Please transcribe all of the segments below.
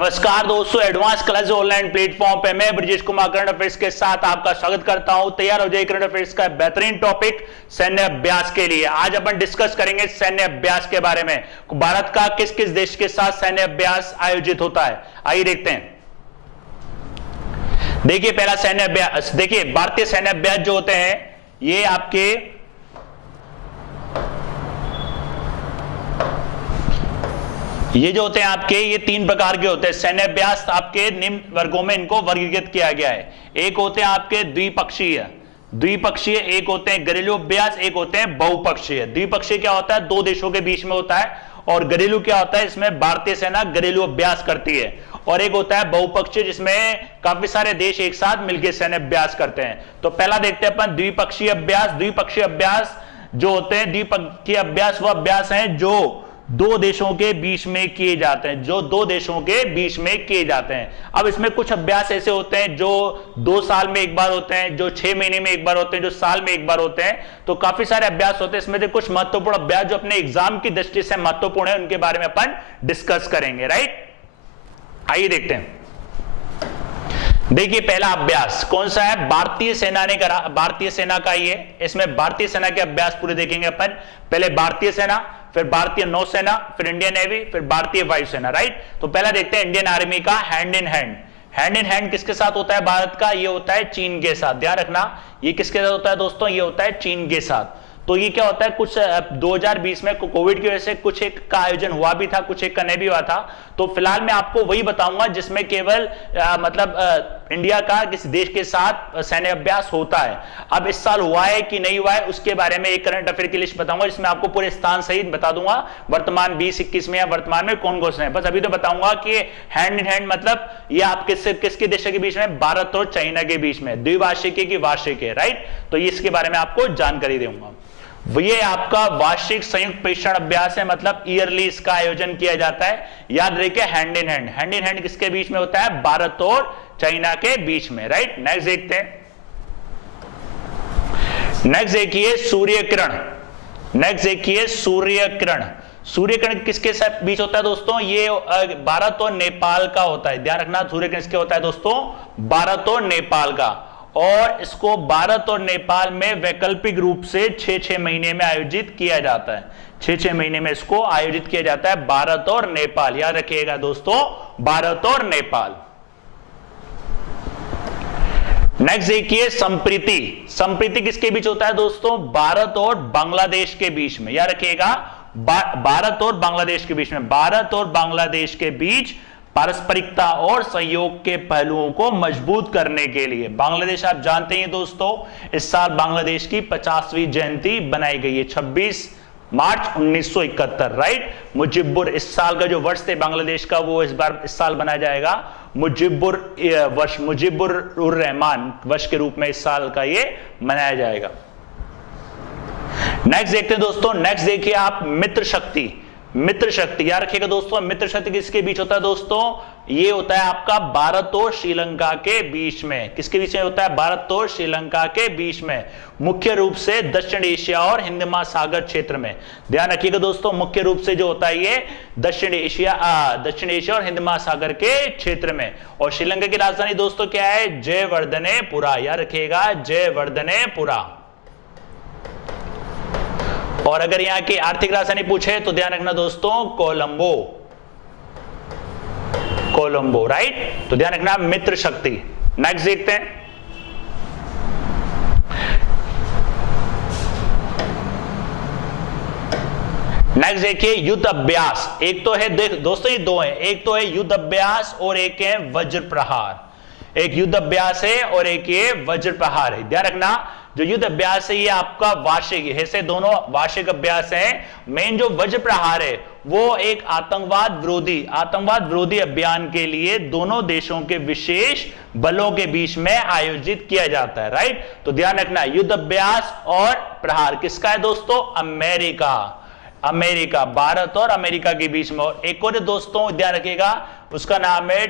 नमस्कार दोस्तों, advance class online platform पे मैं ब्रजेश कुमार करंट अफेयर्स के साथ आपका स्वागत करता हूं। तैयार हो जाइए करंट अफेयर्स का बेहतरीन टॉपिक सैन्य अभ्यास के लिए। आज अपन डिस्कस करेंगे सैन्य अभ्यास के बारे में। भारत का किस किस देश के साथ सैन्य अभ्यास आयोजित होता है, आइए देखते हैं। देखिए पहला सैन्य अभ्यास, देखिए भारतीय सैन्य अभ्यास जो होते हैं ये आपके ये जो होते हैं आपके ये तीन प्रकार के होते हैं। सैन्य अभ्यास आपके निम्न वर्गों में इनको वर्गीकृत किया गया है। एक होते हैं आपके द्विपक्षीय, एक होते हैं घरेलू अभ्यास, एक होते हैं बहुपक्षीय। द्विपक्षीय क्या होता है, दो देशों के बीच में होता है, और घरेलू क्या होता है, इसमें भारतीय सेना घरेलू अभ्यास करती है। और एक होता है बहुपक्षीय जिसमें काफी सारे देश एक साथ मिलकर सैन्य अभ्यास करते हैं। तो पहला देखते हैं अपन द्विपक्षीय अभ्यास। द्विपक्षीय अभ्यास जो होते हैं, द्विपक्षीय अभ्यास वह अभ्यास हैं जो दो देशों के बीच में किए जाते हैं, अब इसमें कुछ अभ्यास ऐसे होते हैं जो 2 साल में एक बार होते हैं, जो 6 महीने में एक बार होते हैं, जो साल में एक बार होते हैं। तो काफी सारे अभ्यास होते हैं। इसमें से कुछ महत्वपूर्ण अभ्यास जो अपने एग्जाम की दृष्टि से महत्वपूर्ण है उनके बारे में अपन डिस्कस करेंगे। राइट, आइए देखते हैं। देखिए पहला अभ्यास कौन सा है, भारतीय सेना ने करा, भारतीय सेना का ये। इसमें भारतीय सेना के अभ्यास पूरे देखेंगे अपन। पहले भारतीय सेना, फिर भारतीय नौसेना, फिर इंडियन नेवी, फिर भारतीय वायुसेना। राइट, तो पहला देखते हैं इंडियन आर्मी का हैंड इन हैंड किसके साथ होता है भारत का, ये होता है चीन के साथ। ध्यान रखना, ये किसके साथ होता है दोस्तों, ये होता है चीन के साथ। तो ये क्या होता है, कुछ 2020 में कोविड की वजह से कुछ एक का आयोजन हुआ भी था, कुछ एक का नहीं भी हुआ था। तो फिलहाल मैं आपको वही बताऊंगा जिसमें केवल इंडिया का किसी देश के साथ सैन्य अभ्यास होता है। अब इस साल हुआ है कि नहीं हुआ है उसके बारे में एक करंट अफेयर की लिस्ट बताऊंगा, जिसमें आपको पूरे स्थान सहित बता दूंगा वर्तमान 2021 में या वर्तमान में कौन कौन से हैं। बस अभी तो बताऊंगा कि हैंड इन हैंड मतलब ये आप किसके देशों के बीच में, भारत और चाइना के बीच में, द्विवार्षिक की वार्षिक है। राइट, तो इसके बारे में आपको जानकारी दूंगा। ये आपका वार्षिक संयुक्त प्रेषण अभ्यास है, मतलब ईयरली इसका आयोजन किया जाता है। याद रखिए हैंड इन हैंड किसके बीच में होता है, भारत और चाइना के बीच में। राइट, नेक्स्ट देखते हैं। नेक्स्ट देखिए सूर्य किरण किसके साथ बीच होता है दोस्तों, ये भारत और नेपाल का होता है। ध्यान रखना, सूर्य किरण किसके होता है दोस्तों, भारत और नेपाल का। और इसको भारत और नेपाल में वैकल्पिक रूप से 6-6 महीने में आयोजित किया जाता है। 6-6 महीने में इसको आयोजित किया जाता है, भारत और नेपाल। याद रखिएगा दोस्तों, भारत और नेपाल। नेक्स्ट देखिए संप्रीति किसके बीच होता है दोस्तों, भारत और बांग्लादेश के बीच में। याद रखिएगा, भारत और बांग्लादेश के बीच में, भारत और बांग्लादेश के बीच पारस्परिकता और सहयोग के पहलुओं को मजबूत करने के लिए। बांग्लादेश आप जानते हैं दोस्तों, इस साल बांग्लादेश की 50वीं जयंती बनाई गई है, 26 मार्च 1971। राइट, इस साल का जो वर्ष थे बांग्लादेश का, वो इस साल बनाया जाएगा मुजिबुर रहमान वर्ष के रूप में इस साल का ये मनाया जाएगा। नेक्स्ट देखते हैं दोस्तों, नेक्स्ट देखिए आप मित्र शक्ति। याद रखिएगा दोस्तों, मित्र शक्ति किसके बीच होता है दोस्तों, ये होता है आपका भारत और श्रीलंका के बीच में। किसके बीच में होता है, भारत और श्रीलंका के बीच में, मुख्य रूप से दक्षिण एशिया और हिंद महासागर क्षेत्र में। ध्यान रखिएगा दोस्तों, मुख्य रूप से जो होता है ये दक्षिण एशिया और हिंद महासागर के क्षेत्र में। और श्रीलंका की राजधानी दोस्तों क्या है, जयवर्धनेपुरा। याद रखिएगा, जयवर्धनेपुरा। और अगर यहाँ की आर्थिक राजधानी पूछे तो ध्यान रखना दोस्तों, कोलंबो। राइट, तो ध्यान रखना मित्र शक्ति। नेक्स्ट देखते हैं। नेक्स्ट देखिए युद्ध अभ्यास। एक तो है दोस्तों, ये दो है, एक तो है युद्ध अभ्यास और एक है वज्र प्रहार। एक युद्ध अभ्यास है और एक ये वज्र प्रहार है। ध्यान रखना, जो युद्ध अभ्यास है ये आपका वार्षिक है, ऐसे दोनों वार्षिक अभ्यास हैं। मेन जो वज्र प्रहार है वो एक आतंकवाद विरोधी अभियान के लिए दोनों देशों के विशेष बलों के बीच में आयोजित किया जाता है। राइट, तो ध्यान रखना, युद्ध अभ्यास और प्रहार किसका है दोस्तों, अमेरिका, भारत और अमेरिका के बीच में। और एक और दोस्तों ध्यान रखिएगा, उसका नाम है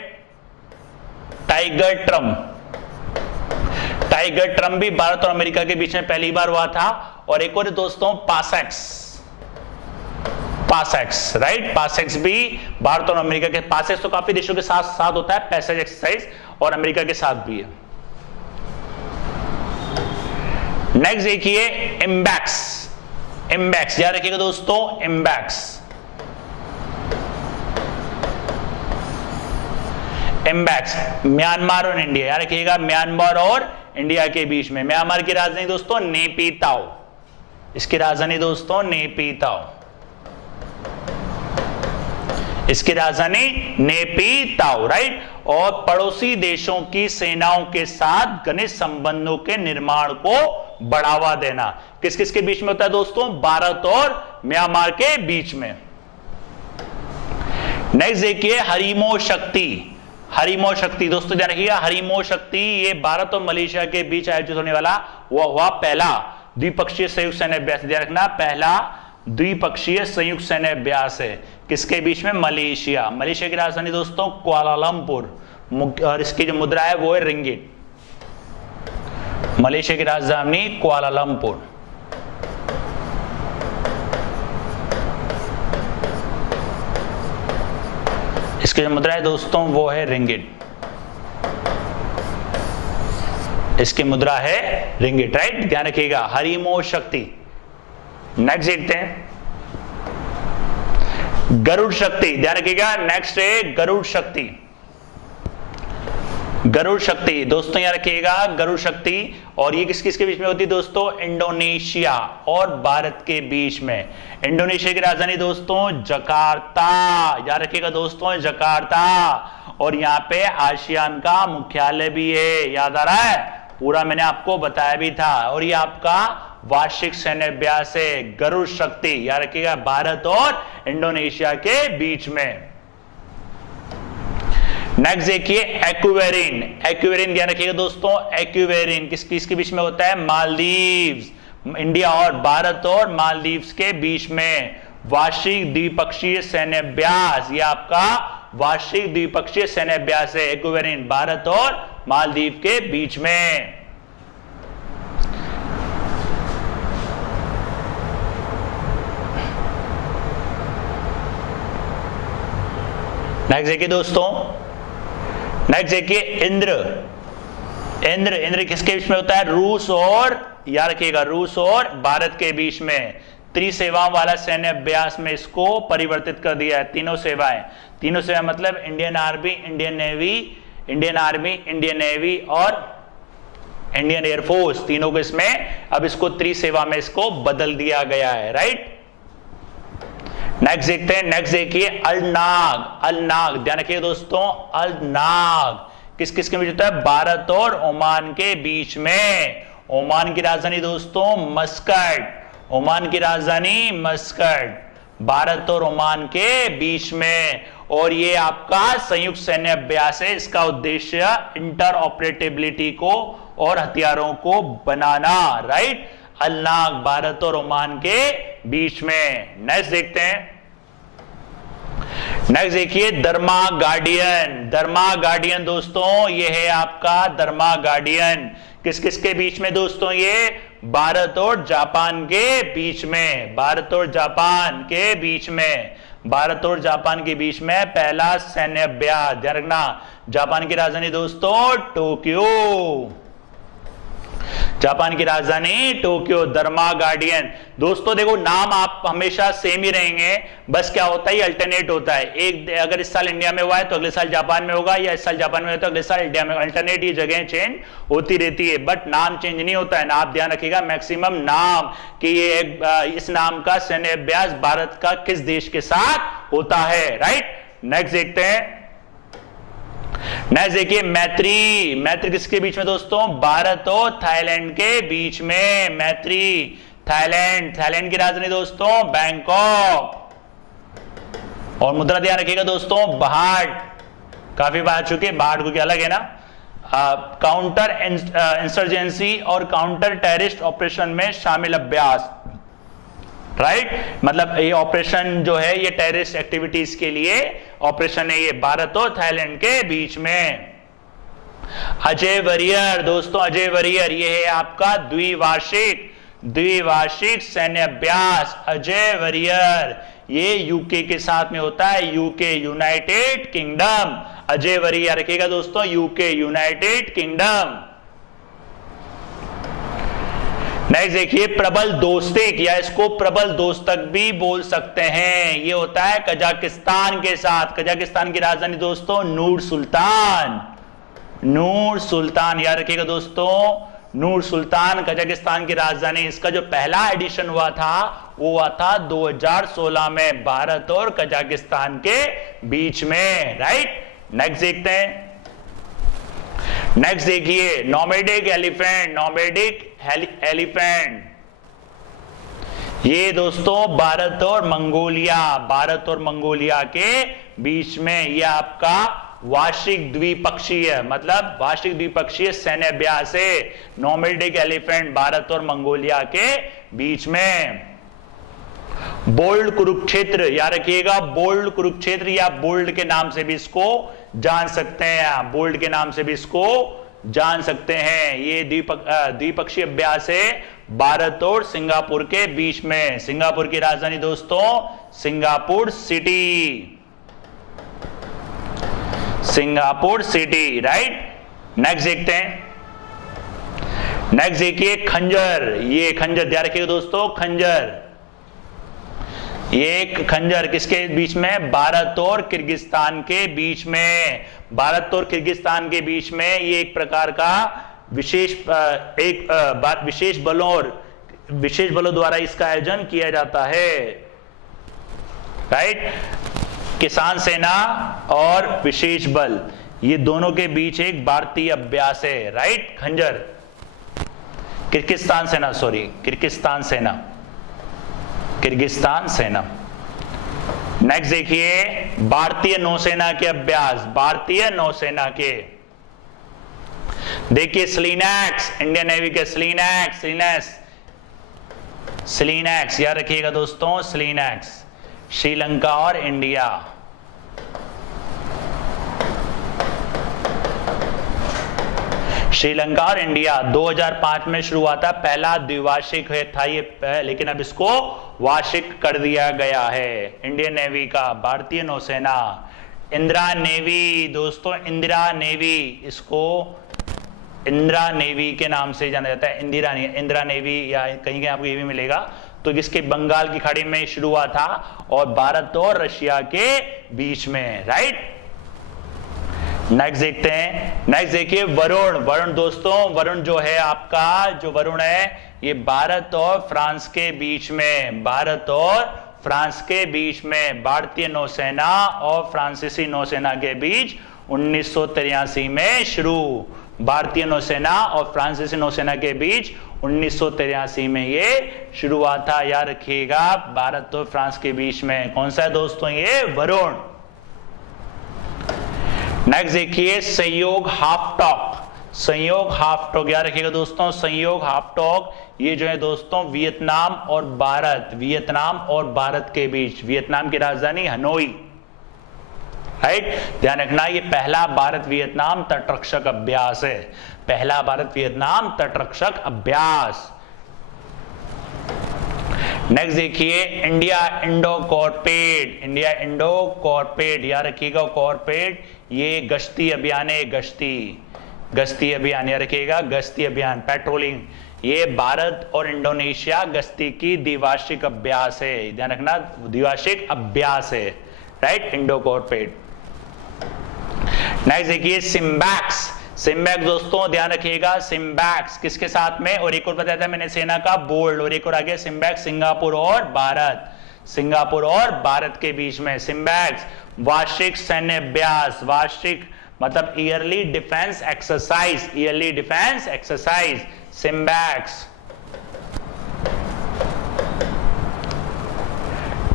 टाइगर ट्रम्प भी भारत और अमेरिका के बीच में पहली बार हुआ था। और एक और दोस्तों पासेक्स, राइट। पासेक्स भी भारत और अमेरिका के, पासेक्स तो काफी देशों के साथ साथ होता है पैसेज एक्सरसाइज, और अमेरिका के साथ भी है। नेक्स्ट देखिए इम्बैक्स। इम्बैक्स याद रखिएगा दोस्तों, इम्बैक्स। इम्बैक्स म्यांमार और इंडिया, याद रखिएगा म्यांमार और इंडिया के बीच में। म्यांमार की राजधानी दोस्तों नेपीताओ, इसकी राजधानी दोस्तों नेपीताओ, इसकी राजधानी नेपीताओ, राइट। और पड़ोसी देशों की सेनाओं के साथ घनिष्ठ संबंधों के निर्माण को बढ़ावा देना किस किस के बीच में होता है दोस्तों? भारत और म्यांमार के बीच में। नेक्स्ट देखिए हरिमो शक्ति। हरिमो शक्ति दोस्तों ध्यान रखिएगा, हरिमो शक्ति ये भारत और मलेशिया के बीच आयोजित होने वाला वो हुआ पहला द्विपक्षीय संयुक्त सैन्य अभ्यास। ध्यान रखना, पहला द्विपक्षीय संयुक्त सैन्य अभ्यास है किसके बीच में? मलेशिया। मलेशिया की राजधानी दोस्तों कुआलालंपुर, और इसकी जो मुद्रा है वो है रिंगिट। मलेशिया की राजधानी कुआलालंपुर। इसकी जो मुद्रा है दोस्तों वो है रिंगिट, इसकी मुद्रा है रिंगिट, राइट। ध्यान रखिएगा हरिमो शक्ति। नेक्स्ट देखते हैं गरुड़ शक्ति। ध्यान रखिएगा नेक्स्ट है गरुड़ शक्ति। गरुड़ शक्ति दोस्तों याद रखिएगा गरुड़ शक्ति, और ये किस किस के बीच में होती है दोस्तों? इंडोनेशिया और भारत के बीच में। इंडोनेशिया की राजधानी दोस्तों जकार्ता, याद रखिएगा दोस्तों जकार्ता, और यहाँ पे आसियान का मुख्यालय भी है, याद आ रहा है? पूरा मैंने आपको बताया भी था। और ये आपका वार्षिक सैन्य अभ्यास है गरुड़ शक्ति, याद रखिएगा भारत और इंडोनेशिया के बीच में। नेक्स्ट देखिए एक्वेरिन। एक्वेरिन ध्यान रखिएगा दोस्तों, एक्वेरिन किसके बीच में होता है? मालदीव्स, इंडिया और भारत और मालदीव्स के बीच में वार्षिक द्विपक्षीय सैन्य अभ्यास। ये आपका वार्षिक द्विपक्षीय सैन्य अभ्यास है एक्वेरिन, भारत और मालदीव के बीच में। नेक्स्ट देखिए दोस्तों, नेक्स्ट देखिए इंद्र। इंद्र, इंद्र किसके बीच में होता है? रूस और, याद रखिएगा रूस और भारत के बीच में। त्रिसेवाओं वाला सैन्य अभ्यास में इसको परिवर्तित कर दिया है। तीनों सेवाएं, तीनों सेवा मतलब Indian army, Indian navy, Indian army, Indian navy और इंडियन एयरफोर्स, तीनों को इसमें अब इसको त्रिसेवा में इसको बदल दिया गया है, राइट। नेक्स्ट देखते हैं, नेक्स्ट देखिए अलनाग। अलनाग ध्यान रखिए दोस्तों, अलनाग किस किस के बीच होता है? भारत और ओमान के बीच में। ओमान की राजधानी दोस्तों मस्कट, ओमान की राजधानी मस्कट, भारत और ओमान के बीच में। और ये आपका संयुक्त सैन्य अभ्यास है, इसका उद्देश्य इंटर ऑपरेटेबिलिटी को और हथियारों को बनाना, राइट। अलनाग भारत और ओमान के बीच में। नेक्स्ट देखते हैं, नेक्स्ट देखिए दर्मा गार्डियन। दर्मा गार्डियन दोस्तों ये है आपका दर्मा गार्डियन, किस किस के बीच में दोस्तों? ये भारत और जापान के बीच में, भारत और जापान के बीच में, भारत और जापान के बीच में पहला सैन्य अभ्यास। ध्यान रखना जापान की राजधानी दोस्तों टोक्यो, जापान की राजधानी टोक्यो। दर्मा गार्डियन दोस्तों देखो नाम आप हमेशा सेम ही रहेंगे, बस क्या होता है अल्टरनेट होता है। एक अगर इस साल इंडिया में हुआ है तो अगले साल जापान में होगा, या इस साल जापान में हो तो अगले साल इंडिया में। अल्टरनेट ये जगह चेंज होती रहती है, बट नाम चेंज नहीं होता है ना। आप ध्यान रखिएगा मैक्सिमम नाम कि ये इस नाम का सैन्य अभ्यास भारत का किस देश के साथ होता है, राइट। नेक्स्ट देखते हैं, नेक्स्ट देखिए मैत्री। मैत्री किसके बीच में दोस्तों? भारत और थाईलैंड के बीच में। मैत्री थाईलैंड, थाईलैंड की राजधानी दोस्तों बैंकॉक। और मुद्रा ध्यान रखिएगा दोस्तों बाहट, काफी बात चुकी है, बाहट को क्या अलग है ना। काउंटर इंसर्जेंसी और काउंटर टेररिस्ट ऑपरेशन में शामिल अभ्यास, राइट। मतलब ये ऑपरेशन जो है ये टेररिस्ट एक्टिविटीज के लिए ऑपरेशन है, ये भारत और थाईलैंड के बीच में। अजय वरियर दोस्तों, अजय वरियर ये है आपका द्विवार्षिक सैन्य अभ्यास। अजय वरियर ये यूके के साथ में होता है, UK United kingdom. Ajay worry याद रखिएगा दोस्तों, यूके यूनाइटेड किंगडम। नेक्स्ट देखिए प्रबल दोस्तिक, या इसको प्रबल दोस्तक भी बोल सकते हैं, ये होता है कजाकिस्तान के साथ। कजाकिस्तान की राजधानी दोस्तों नूर सुल्तान, नूर सुल्तान याद रखिएगा दोस्तों, नूर सुल्तान कजाकिस्तान की राजधानी। इसका जो पहला एडिशन हुआ था वो हुआ था 2016 में, भारत और कजाकिस्तान के बीच में, राइट। नेक्स्ट देखते हैं, नेक्स्ट देखिए नोमैडिक एलिफेंट, नोमैडिक एलिफेंट, ये दोस्तों भारत और मंगोलिया, भारत और मंगोलिया के बीच में ये आपका वार्षिक द्विपक्षीय, मतलब वार्षिक द्विपक्षीय सैन्य अभ्यास है, नोमैडिक एलिफेंट भारत और मंगोलिया के बीच में। बोल्ड कुरुक्षेत्र याद रखिएगा, बोल्ड कुरुक्षेत्र या बोल्ड के नाम से भी इसको जान सकते हैं, बोल्ड के नाम से भी इसको जान सकते हैं। ये द्विपक्षीय अभ्यास है भारत और सिंगापुर के बीच में। सिंगापुर की राजधानी दोस्तों Singapore city, Singapore city, right. Next देखते हैं, नेक्स्ट देखिए खंजर, ये खंजर ध्यान रखिएगा दोस्तों, खंजर, ये खंजर किसके बीच में, भारत और किर्गिस्तान के बीच में, भारत और किर्गिस्तान के बीच में। ये एक प्रकार का विशेष विशेष बलों द्वारा इसका आयोजन किया जाता है, राइट। किसान सेना और विशेष बल, ये दोनों के बीच एक भारतीय अभ्यास है, राइट। खंजर, किर्गिस्तान सेना, सॉरी किर्गिस्तान सेना, किर्गिस्तान सेना। नेक्स्ट देखिए भारतीय नौसेना के अभ्यास, भारतीय नौसेना के, देखिए स्लिनैक्स, इंडियन नेवी के स्लिनैक्स, स्लिनैक्स याद रखिएगा दोस्तों, स्लिनैक्स, श्रीलंका और इंडिया। श्रीलंका और इंडिया 2005 में शुरू हुआ था, पहला द्विवार्षिक था ये, लेकिन अब इसको वार्षिक कर दिया गया है। इंडियन नेवी का, भारतीय नौसेना, इंदिरा नेवी दोस्तों, इंदिरा नेवी, इसको इंदिरा नेवी के नाम से जाना जाता है, इंदिरा नेवी, या कहीं आपको ये भी मिलेगा। तो जिसके बंगाल की खाड़ी में शुरू हुआ था और भारत और रशिया के बीच में, राइट। नेक्स्ट देखते हैं, नेक्स्ट देखिए वरुण, वरुण दोस्तों, वरुण जो है आपका, जो वरुण है ये भारत और फ्रांस के बीच में, भारत और फ्रांस के बीच में, भारतीय नौसेना और फ्रांसीसी नौसेना के बीच 1983 में शुरू, भारतीय नौसेना और फ्रांसीसी नौसेना के बीच 1983 में ये शुरू हुआ था, याद रखिएगा, भारत और फ्रांस के बीच में। कौन सा है दोस्तों, ये वरुण। नेक्स्ट देखिए संयोग हाफ टॉक, संयोग हाफ टॉक याद रखिएगा दोस्तों, संयोग हाफ टॉक, ये जो है दोस्तों वियतनाम और भारत, वियतनाम और भारत के बीच, वियतनाम की राजधानी हनोई, राइट। ध्यान रखना ये पहला भारत वियतनाम तटरक्षक अभ्यास है, पहला भारत वियतनाम तटरक्षक अभ्यास। नेक्स्ट देखिए इंडिया इंडो कॉर्पेट, इंडिया इंडो कॉर्पेट याद रखिएगा, कॉर्पेट ये गश्ती अभियान है, गश्ती अभियान याद रखिएगा, गश्ती अभियान, पेट्रोलिंग, ये भारत और इंडोनेशिया गश्ती की द्विवार्षिक अभ्यास है, ध्यान रखना द्विवार्षिक अभ्यास है, राइट, इंडो कॉर्पेट। नेक्स्ट देखिए सिम्बैक्स, सिम्बैक्स दोस्तों ध्यान रखिएगा, सिम्बैक्स किसके साथ में, और एक और बताया था मैंने सेना का बोल्ड, और एक और आगे सिम्बैक्स सिंगापुर और भारत, सिंगापुर और भारत के बीच में। सिम्बैक्स वार्षिक सैन्य अभ्यास, वार्षिक मतलब yearly defence exercise, yearly defence exercise, SIMBEX.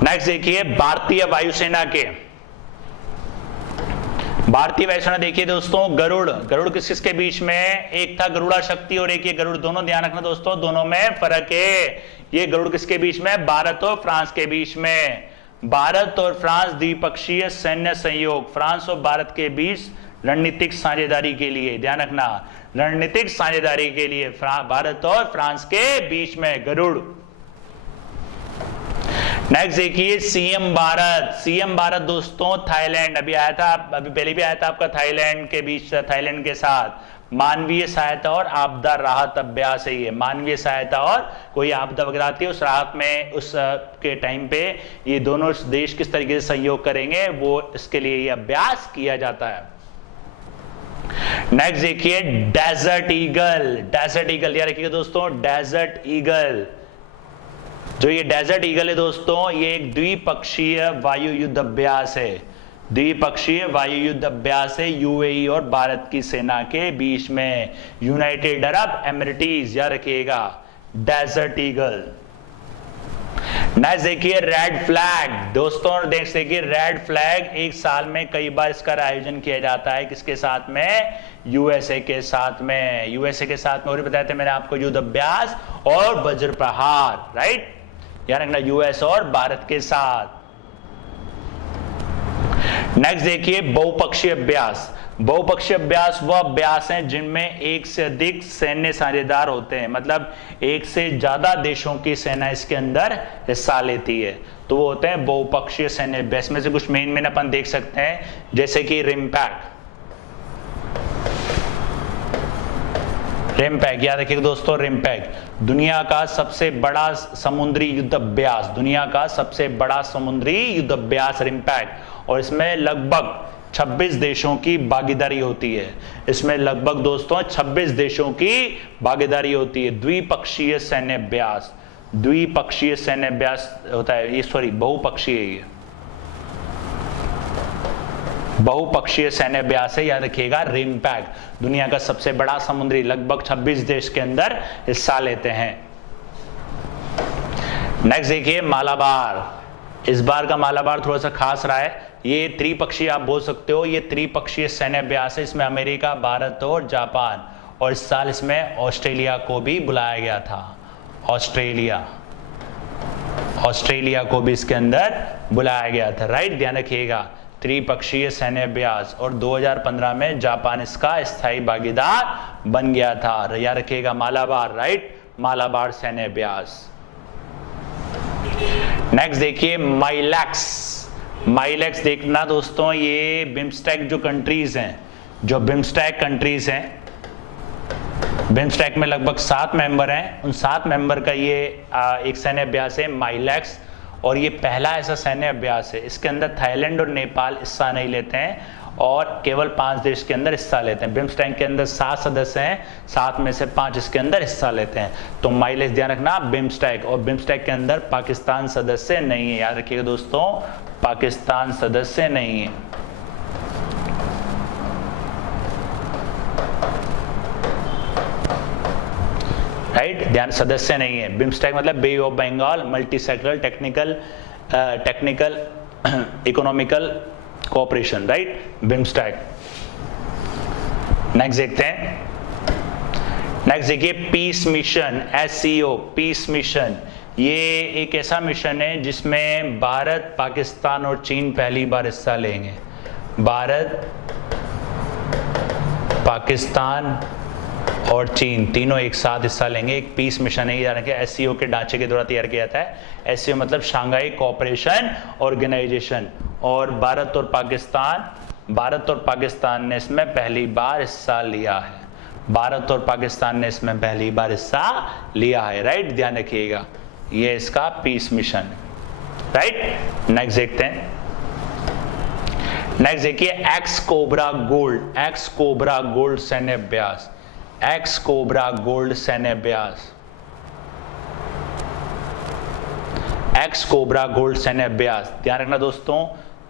Next देखिए भारतीय वायुसेना के, भारतीय वायुसेना देखिए दोस्तों गरुड़, गरुड़ किस किसके बीच में, एक था गरुड़ा शक्ति और एक ये गरुड़, दोनों ध्यान रखना दोस्तों, दोनों में फर्क है। ये गरुड़ किसके बीच में, भारत और फ्रांस के बीच में, भारत और फ्रांस द्विपक्षीय सैन्य सहयोग, फ्रांस और भारत के बीच रणनीतिक साझेदारी के लिए, ध्यान रखना रणनीतिक साझेदारी के लिए भारत और फ्रांस के बीच में गरुड़। नेक्स्ट देखिए सीएम भारत। सीएम भारत दोस्तों थाईलैंड, अभी आया था, अभी पहले भी आया था आपका थाईलैंड के बीच, थाईलैंड के साथ मानवीय सहायता और आपदा राहत अभ्यास है ये। मानवीय सहायता और कोई आपदा वगैरह आती है उस राहत में, उस के टाइम पे ये दोनों देश किस तरीके से सहयोग करेंगे वो इसके लिए ये अभ्यास किया जाता है। नेक्स्ट देखिए डेजर्ट ईगल। डेजर्ट ईगल याद रखिएगा दोस्तों, डेजर्ट ईगल, जो ये डेजर्ट ईगल है दोस्तों, ये एक द्विपक्षीय वायु युद्ध अभ्यास है। द्विपक्षीय वायु युद्ध अभ्यास है यूएई और भारत की सेना के बीच में, यूनाइटेड अरब एमिरेटीज, याद रखिएगा डेजर्ट ईगल। नेक्स्ट देखिए रेड फ्लैग। दोस्तों देख देखिए रेड फ्लैग, एक साल में कई बार इसका आयोजन किया जाता है, किसके साथ में? यूएसए के साथ में। यूएसए के साथ में और बताया था मैंने आपको युद्ध अभ्यास और वज्र प्रहार, राइट, याद रखना यूएस और भारत के साथ। नेक्स्ट देखिए बहुपक्षीय अभ्यास। बहुपक्षीय अभ्यास वह अभ्यास हैं जिनमें एक से अधिक सैन्य साझेदार होते हैं, मतलब एक से ज्यादा देशों की सेना इसके अंदर हिस्सा लेती है, तो वो होते हैं बहुपक्षीय सैन्य अभ्यास। में से कुछ मेन अपन देख सकते हैं, जैसे कि रिमपैक। रिमपैक याद रखिएगा दोस्तों, रिमपैक दुनिया का सबसे बड़ा समुद्री युद्ध अभ्यास, दुनिया का सबसे बड़ा समुद्री युद्ध अभ्यास रिमपैक, और इसमें लगभग 26 देशों की भागीदारी होती है। इसमें लगभग दोस्तों 26 देशों की भागीदारी होती है। द्विपक्षीय सैन्य अभ्यास, द्विपक्षीय सैन्य अभ्यास होता है ये, सॉरी बहुपक्षीय, ये बहुपक्षीय सैन्य अभ्यास है, याद रखिएगा रिमपैक। दुनिया का सबसे बड़ा समुद्री, लगभग 26 देश के अंदर हिस्सा लेते हैं। नेक्स्ट देखिए मालाबार। इस बार का मालाबार थोड़ा सा खास रहा है, ये त्रिपक्षीय आप बोल सकते हो, ये त्रिपक्षीय सैन्य अभ्यास है। इसमें अमेरिका, भारत और जापान, और इस साल इसमें ऑस्ट्रेलिया को भी बुलाया गया था। ऑस्ट्रेलिया को भी इसके अंदर बुलाया गया था, राइट, ध्यान रखिएगा त्रिपक्षीय सैन्य अभ्यास। और 2015 में जापान इसका स्थायी भागीदार बन गया था, याद रखिएगा मालाबार, राइट, मालाबार सैन्य अभ्यास। नेक्स्ट देखिए माइलैक्स। माइलैक्स देखना दोस्तों, ये बिम्स्टेक जो कंट्रीज हैं, जो बिम्स्टेक कंट्रीज हैं, बिम्स्टेक में लगभग 7 मेंबर हैं, उन 7 मेंबर का ये एक सैन्य अभ्यास है माइलैक्स, और ये पहला ऐसा सैन्य अभ्यास है। इसके अंदर थाईलैंड और नेपाल हिस्सा नहीं लेते हैं, और केवल 5 देश के अंदर हिस्सा लेते हैं। बिम्स्टेक के अंदर 7 सदस्य हैं, 7 में से 5 इसके अंदर हिस्सा लेते हैं। तो माइलैक्स ध्यान रखना बिम्स्टेक, और बिम्स्टेक के अंदर पाकिस्तान सदस्य नहीं है, याद रखिएगा दोस्तों, पाकिस्तान सदस्य नहीं है। राइट, ध्यान, सदस्य नहीं है। बिम्स्टेक मतलब bay of Bengal multi sectoral technical economical cooperation, right, BIMSTEC. Next देखते हैं, नेक्स्ट देखिए peace mission, SCO, peace mission. ये एक ऐसा मिशन है जिसमें भारत, पाकिस्तान और चीन पहली बार हिस्सा लेंगे। भारत, पाकिस्तान और चीन तीनों एक साथ हिस्सा लेंगे। एक पीस मिशन है, यानी कि SCO के ढांचे के द्वारा तैयार किया जाता है। SCO मतलब शांघाई कोऑपरेशन ऑर्गेनाइजेशन, और भारत और पाकिस्तान ने इसमें पहली बार हिस्सा लिया है। भारत और पाकिस्तान ने इसमें पहली बार हिस्सा लिया है, राइट, ध्यान रखिएगा, ये इसका पीस मिशन, राइट। नेक्स्ट देखते हैं, नेक्स्ट देखिए x cobra gold. X cobra gold सैन्य अभ्यास, एक्स कोबरा गोल्ड सैन्य अभ्यास, एक्स कोबरा गोल्ड सैन्य अभ्यास। ध्यान रखना दोस्तों,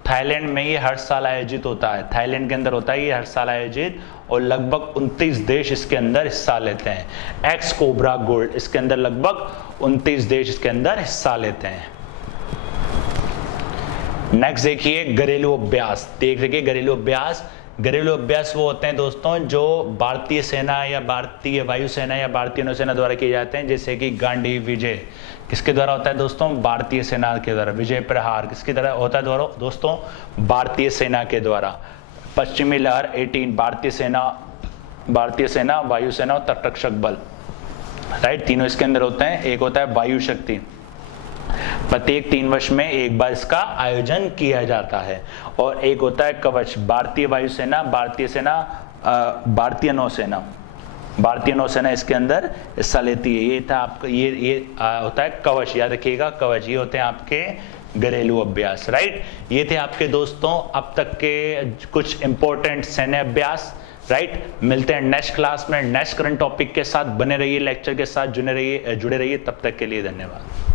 थाईलैंड में ये हर साल आयोजित होता है, थाईलैंड के अंदर होता है ये हर साल आयोजित, और लगभग 29 देश इसके अंदर हिस्सा लेते हैं। एक्स कोबरा गोल्ड, इसके अंदर लगभग 29 देश इसके अंदर हिस्सा लेते हैं। नेक्स्ट देखिए घरेलू अभ्यास। देख देखिए घरेलू अभ्यास। घरेलू अभ्यास वो होते हैं दोस्तों जो भारतीय सेना या भारतीय वायुसेना या भारतीय नौसेना द्वारा किए जाते हैं, जैसे कि गांडी विजय किसके द्वारा होता है दोस्तों? भारतीय सेना के द्वारा। विजय प्रहार किसके द्वारा होता है दोस्तों? भारतीय सेना के द्वारा। पश्चिमी लहर 18 भारतीय सेना, वायुसेना और तटरक्षक बल, राइट, तीनों इसके अंदर होते हैं। एक होता है वायु शक्ति। प्रत्येक 3 वर्ष में एक बार इसका आयोजन किया जाता है। और एक होता है कवच, भारतीय वायुसेना, भारतीय नौसेना, भारतीय नौसेना इसके अंदर हिस्सा लेती है। ये था आपका ये होता है कवच, याद रखिएगा कवच। ये होते हैं आपके घरेलू अभ्यास, राइट। ये थे आपके दोस्तों अब तक के कुछ इंपॉर्टेंट सैन्य अभ्यास, राइट। मिलते हैं नेक्स्ट क्लास में नेक्स्ट करंट टॉपिक के साथ। बने रहिए लेक्चर के साथ, जुड़े रहिए। तब तक के लिए धन्यवाद।